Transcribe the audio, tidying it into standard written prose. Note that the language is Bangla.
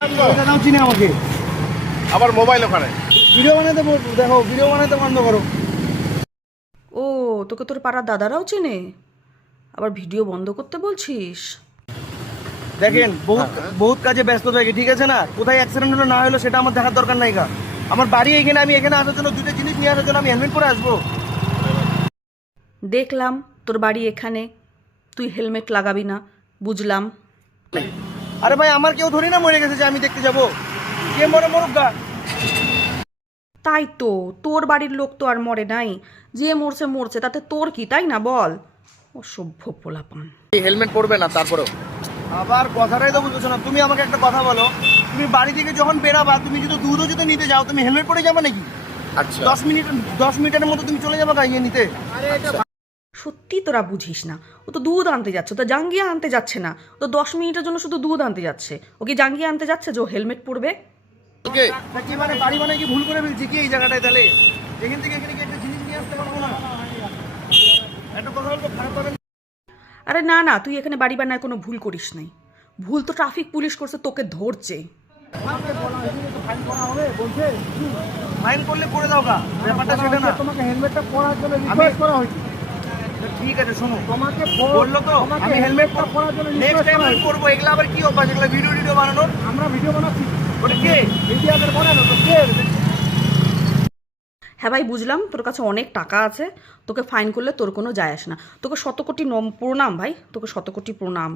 এটা দাও চিনে আমাকে। আবার মোবাইল ওখানে। ভিডিও বানাতে দেখো, ভিডিও বানাতে বন্ধ করো। ও, তোকে তোর পাড়ার দাদারাও চেনে, আবার ভিডিও বন্ধ করতে বলছিস? দেখেন বহুত বহুত কাজে ব্যস্ত থাকি, ঠিক আছে না? কোথায় অ্যাক্সিডেন্ট হলো না হলো সেটা আমার দেখার দরকার নাই গা। আমার বাড়ি এখানে, আমি এখানে আসার জন্য দুটো জিনিস নিয়ে আসার জন্য আমি হেলমেট পরে আসবো? দেখলাম তোর বাড়ি এখানে, তুই হেলমেট লাগাবি না, বুঝলাম। আরে ভাই, আমার কেউ ধরি না মরে গেছে যে আমি দেখতে যাবো? কে মরে মরুক গা। তাই তো, তোর বাড়ির লোক তো আর মরে নাই, যে মরছে মরছে, তাতে তোর কি, তাই না বল? অসভ্য পোলাপান। হেলমেট পরবে না তারপরেও? আবার কথাটাই তো বুঝছো না। তুমি আমাকে একটা কথা বলো, তুমি বাড়ি থেকে যখন বেরাবা, তুমি যদি দুধও যদি নিতে যাও, তুমি হেলমেট পরে যাবে নাকি? আচ্ছা, 10 মিনিটের মতো তুমি চলে যাবে গাইয়ে নিতে। সত্যি তোরা বুঝিস না। ও তো দুধ আনতে যাচ্ছে, ও তো জাঙ্গিয়া আনতে যাচ্ছে না। ও তো 10 মিনিটের জন্য শুধু দুধ আনতে যাচ্ছে। ও কি জাঙ্গিয়া আনতে যাচ্ছে যে ও হেলমেট পরবে? ওকে। তা কি মানে বাড়ি বানায় কি ভুল করে ফেলছি কি এই জায়গাটায়? তাহলে এখান থেকে এখানে কি একটা জিনিস নিয়ে আসতে পারবো না? একটা কথা বলবো, খারাপ পাবেন? আরে না না, তুই এখানে বাড়ি বানায় কোনো ভুল করিস নাই। ভুল তো ট্রাফিক পুলিশ করছে, তোকে ধরছে। ফাইন করলে করে দাও গা, ব্যাপারটা সেটা না। তোমাকে হেলমেটটা পরার জন্য রিকোয়েস্ট করা হয়েছে। ঠিক আছে শোনো, তোমাকে বললো তো আমি হেলমেটটা পরার জন্য নেক্সট রিকোয়েস্ট টাইম করা আমি হয়েছে। করবো। এগুলা আবার কি অভ্যাস, এগুলা ভিডিও বানানোর? আমরা ভিডিও বানাচ্ছি, ওটা কে? মিডিয়াদের বানানো তো কে? হ্যাঁ ভাই, বুঝলাম তোর কাছে অনেক টাকা আছে, তোকে ফাইন করলে তোর কোনো যায় আসে না। তোকে শত কোটি প্রণাম ভাই, তোকে শত কোটি প্রণাম।